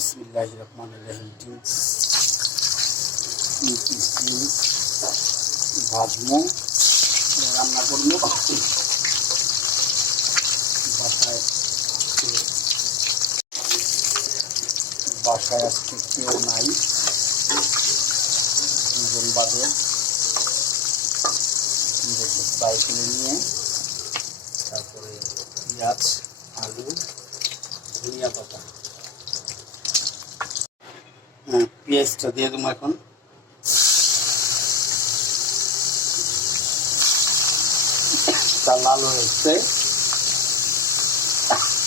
বিসমিল্লাহ রহমান রহিম ভাজবো রান্না করব বাসায় বাসায় আজকে কেউ নাই। দুজন বাদে। ফ্রাই নিয়ে, তারপরে পেঁয়াজ, আলু, ধনিয়া পাতা। পেঁয়াজটা দিয়ে দেবো এখন। তা লাল হয়েছে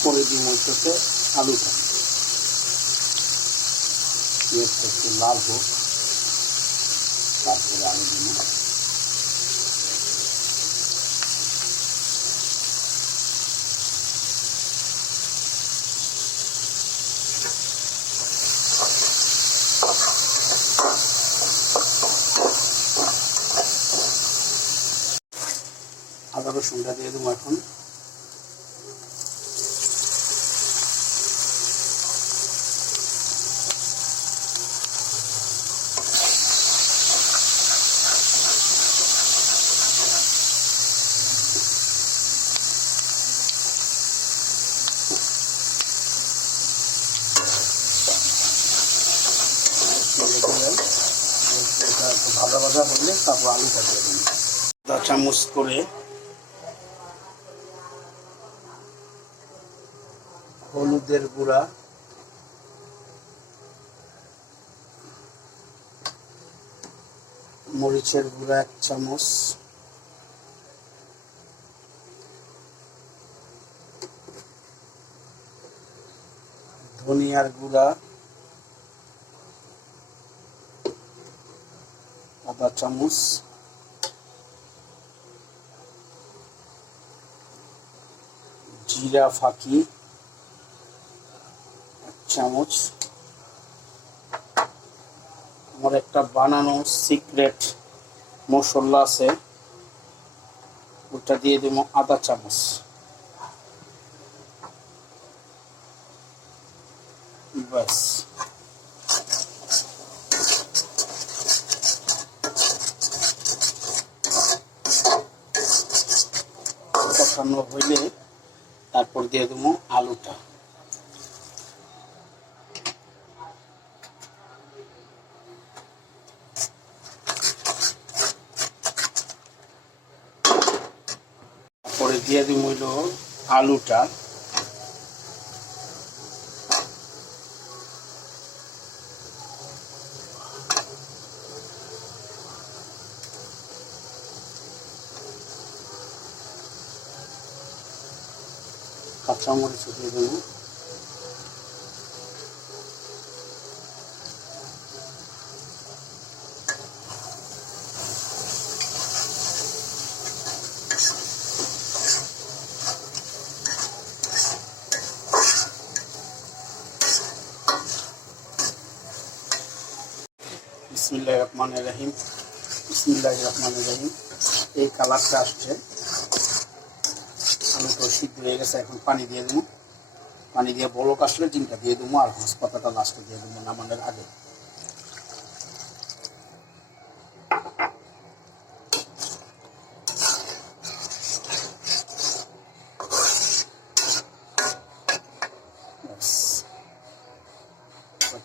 করে দিই মধ্যে আলুটা। পেঁয়াজটা একটু লাল হোক। তারপরে আলু দিব। আদা রসুনটা দিয়ে দেবো এখন। ভাজা ভাজা হলে তারপর আলুটা দিয়ে আদা চামচ করে হলুদের গুঁড়া। মরিচের গুঁড়া এক চামচ। ধনিয়ার গুঁড়া। আধা চামচ। জিরা ফাঁকি। চামচ। আমার একটা বানানো সিক্রেট মশলা আছে। ওটা দিয়ে দেবো আধা চামচ। ব্যাস। কষানো হইলে তারপর দিয়ে দেবো আলুটা। তারপরে দিয়ে দিব হইল আলুটা। কাঁচামরিচ দিয়ে দেবো বিসমিল্লাহ রহমান রহিম। বিসমিল্লাহ রহমান রহিম। এই কালারটা আসছে। আলুটা সিদ্ধ হয়ে গেছে, এখন পানি দিয়ে দেবো। পানি দিয়ে বলক আসলে ডিমটা দিয়ে দেবো আর ঘাস পাতাটা লাস্টে দিয়ে দেবো নামানোর আগে।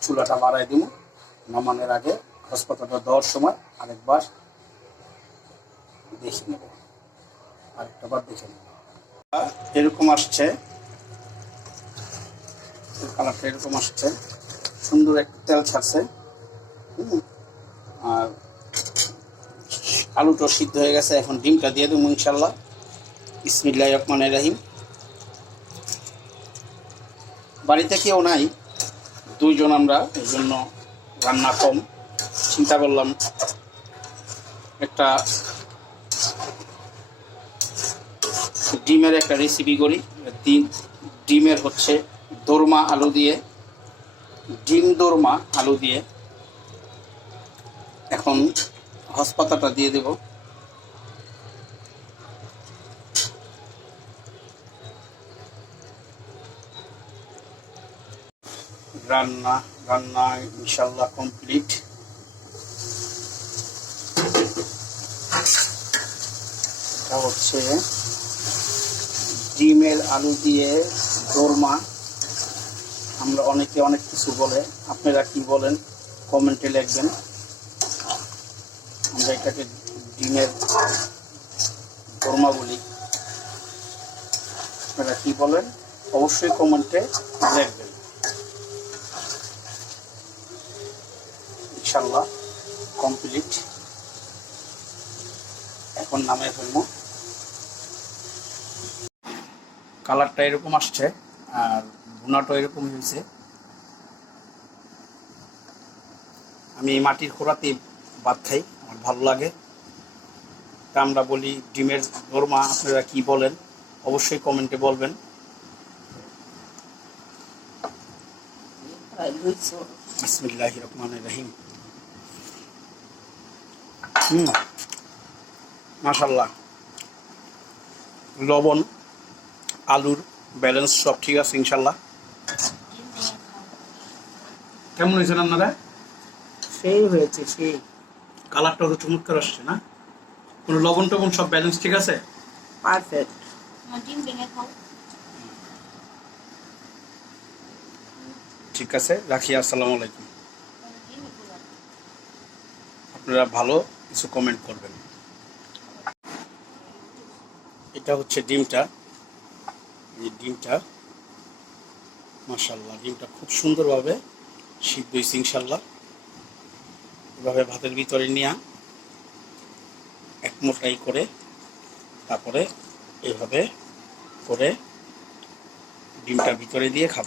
চুলাটা বাড়াই দেবো নামানোর আগে। ঘাস পাতাটা দেওয়ার সময় আরেকবার দেখে নেব। আরেকটা বার দেখে নেব। এরকম আসছে। কালারটা এরকম আসছে। সুন্দর একটা তেল ছাড়ছে। আর আলুটা সিদ্ধ হয়ে গেছে। এখন ডিমটা দিয়ে দেবো ইনশাল্লাহ ইসমিল্লাহ রহমান রাহিম। বাড়িতে কেউ নাই। দুইজন আমরা, এই জন্য রান্না কম। চিন্তা করলাম একটা ডিমের একটা রেসিপি করি। ডিম ডিমের হচ্ছে দোরমা আলু দিয়ে, ডিম দোরমা আলু দিয়ে এখন হসপাতাটা দিয়ে দেব। রান্না রান্না ইনশাল্লাহ কমপ্লিট এটা হচ্ছে। ডিমের আলু দিয়ে দোরমা। আমরা অনেকে অনেক কিছু বলে। আপনারা কি বলেন? কমেন্টে লিখবেন। আমরা এটাকে ডিমের দোরমা বলি। আপনারা কি বলেন? অবশ্যই কমেন্টে লিখবেন। ইনশাল্লাহ কমপ্লিট। এখন নামে ফেলব। কালারটা এরকম আসছে, আর ভুনাটা এরকম হয়েছে। আমি মাটির খোড়াতে ভাত খাই, আমার ভালো লাগে। তা আমরা বলি ডিমের দোরমা, আপনারা কি বলেন? অবশ্যই কমেন্টে বলবেন। বিসমিল্লাহ রহিম। হুম মাশাল্লাহ লবণ আলুর ব্যালেন্স সব ঠিক আছে ইনশাল্লাহ। কেমন হয়েছে আপনারা? সেই হয়েছে সেই। কালারটা তো চমৎকার আসছে না? কোনো লবণ টবণ সব ব্যালেন্স ঠিক আছে? পারফেক্ট ডিম ভেঙে খাও ঠিক আছে রাখি আসসালামু আলাইকুম। আপনারা ভালো কিছু কমেন্ট করবেন। এটা হচ্ছে ডিমটা। এই ডিমটা মাশাল্লাহ ডিমটা খুব সুন্দরভাবে সিদ্ধ হয়েছে ইনশাল্লাহ এভাবে ভাতের ভিতরে নিয়ে এক মোটাই করে তারপরে এভাবে করে ডিমটা ভিতরে দিয়ে খাব।